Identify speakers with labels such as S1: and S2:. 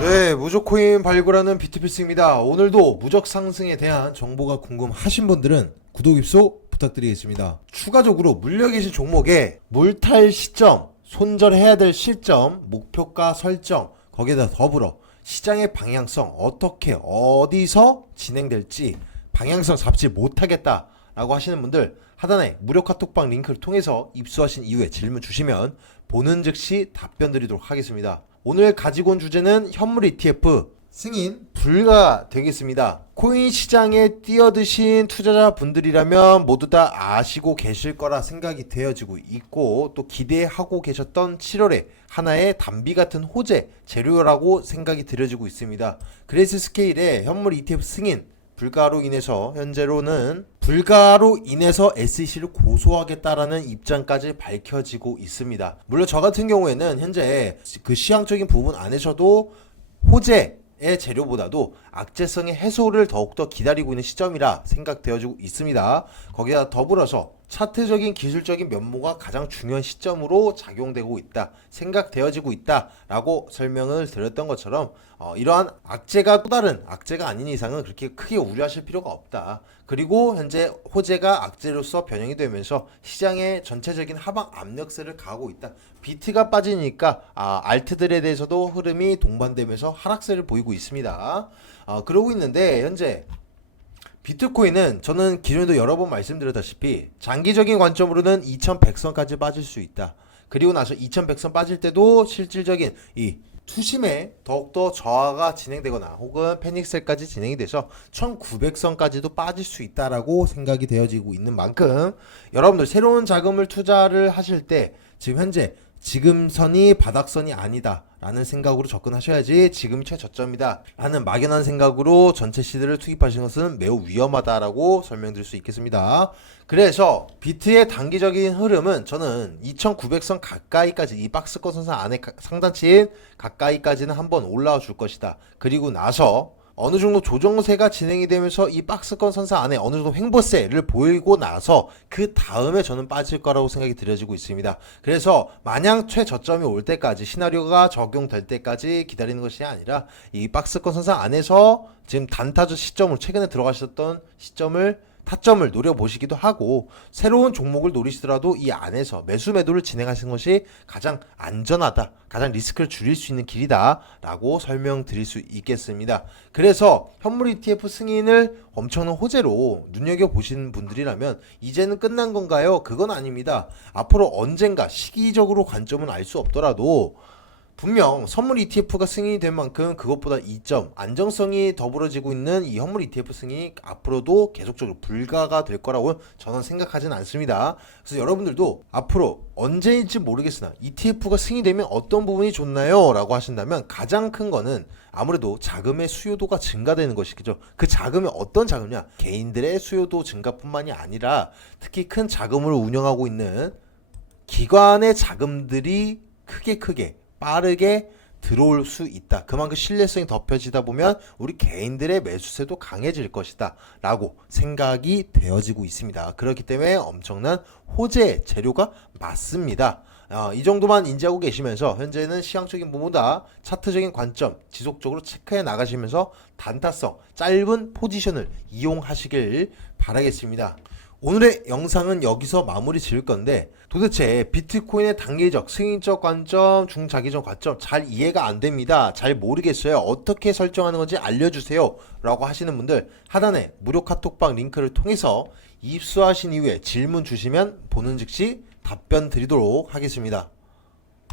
S1: 네, 무조코인 발굴하는 비트필스입니다. 오늘도 무적 상승에 대한 정보가 궁금하신 분들은 구독 입소 부탁드리겠습니다. 추가적으로 물려 계신 종목의 물탈 시점, 손절해야 될 실점, 목표가 설정, 거기에다 더불어 시장의 방향성 어떻게 어디서 진행될지 방향성 잡지 못하겠다 라고 하시는 분들 하단에 무료 카톡방 링크를 통해서 입수하신 이후에 질문 주시면 보는 즉시 답변 드리도록 하겠습니다. 오늘 가지고 온 주제는 현물 ETF 승인 불가 되겠습니다. 코인 시장에 뛰어드신 투자자 분들이라면 모두 다 아시고 계실 거라 생각이 되어지고 있고 또 기대하고 계셨던 7월에 하나의 담비 같은 호재 재료라고 생각이 들어지고 있습니다. 그레이스 스케일의 현물 ETF 승인 불가로 인해서 현재로는 불가로 인해서 SEC를 고소하겠다라는 입장까지 밝혀지고 있습니다. 물론 저 같은 경우에는 현재 그 시향적인 부분 안에서도 호재 의 재료보다도 악재성의 해소를 더욱더 기다리고 있는 시점이라 생각되어지고 있습니다. 거기다 더불어서 차트적인 기술적인 면모가 가장 중요한 시점으로 작용되고 있다 생각되어지고 있다라고 설명을 드렸던 것처럼 어, 이러한 악재가 또 다른 악재가 아닌 이상은 그렇게 크게 우려하실 필요가 없다. 그리고 현재 호재가 악재로서 변형이 되면서 시장의 전체적인 하방 압력세를 가하고 있다. 비트가 빠지니까 아, 알트들에 대해서도 흐름이 동반되면서 하락세를 보이고 있습니다. 어, 그러고 있는데 현재 비트코인은 저는 기존에도 여러 번 말씀드렸다시피 장기적인 관점으로는 2100선까지 빠질 수 있다. 그리고 나서 2100선 빠질 때도 실질적인 이 투심에 더욱더 저하가 진행되거나 혹은 패닉셀까지 진행이 돼서 1900선까지도 빠질 수 있다라고 생각이 되어지고 있는 만큼 여러분들 새로운 자금을 투자를 하실 때 지금 현재 지금 선이 바닥선이 아니다 라는 생각으로 접근하셔야지 지금이 최저점이다 라는 막연한 생각으로 전체 시드를 투입하시는 것은 매우 위험하다라고 설명드릴 수 있겠습니다. 그래서 비트의 단기적인 흐름은 저는 2900선 가까이까지 이 박스권 선상 안에 가- 상단치인 가까이까지는 한번 올라와 줄 것이다. 그리고 나서 어느 정도 조정세가 진행이 되면서 이 박스권 선상 안에 어느 정도 횡보세를 보이고 나서 그 다음에 저는 빠질 거라고 생각이 들어지고 있습니다. 그래서 마냥 최저점이 올 때까지 시나리오가 적용될 때까지 기다리는 것이 아니라 이 박스권 선상 안에서 지금 단타주 시점을 최근에 들어가셨던 시점을 타점을 노려보시기도 하고 새로운 종목을 노리시더라도 이 안에서 매수 매도를 진행하시는 것이 가장 안전하다 가장 리스크를 줄일 수 있는 길이다 라고 설명드릴 수 있겠습니다 그래서 현물 ETF 승인을 엄청난 호재로 눈여겨보시는 분들이라면 이제는 끝난 건가요? 그건 아닙니다 앞으로 언젠가 시기적으로 관점은 알 수 없더라도 분명 선물 ETF가 승인이 된 만큼 그것보다 이점 안정성이 더불어지고 있는 이 현물 ETF 승인이 앞으로도 계속적으로 불가가 될 거라고 저는 생각하진 않습니다. 그래서 여러분들도 앞으로 언제일지 모르겠으나 ETF가 승인되면 어떤 부분이 좋나요? 라고 하신다면 가장 큰 거는 아무래도 자금의 수요도가 증가되는 것이겠죠. 그 자금이 어떤 자금이냐? 개인들의 수요도 증가뿐만이 아니라 특히 큰 자금을 운영하고 있는 기관의 자금들이 크게 크게 빠르게 들어올 수 있다. 그만큼 신뢰성이 덮여지다 보면 우리 개인들의 매수세도 강해질 것이다. 라고 생각이 되어지고 있습니다. 그렇기 때문에 엄청난 호재 재료가 맞습니다. 어, 이 정도만 인지하고 계시면서 현재는 시향적인 부분보다 차트적인 관점 지속적으로 체크해 나가시면서 단타성 짧은 포지션을 이용하시길 바라겠습니다. 오늘의 영상은 여기서 마무리 지을 건데 도대체 비트코인의 단기적 승인적 관점 중장기적 관점 잘 이해가 안 됩니다. 잘 모르겠어요. 어떻게 설정하는 건지 알려주세요. 라고 하시는 분들 하단에 무료 카톡방 링크를 통해서 입수하신 이후에 질문 주시면 보는 즉시 답변 드리도록 하겠습니다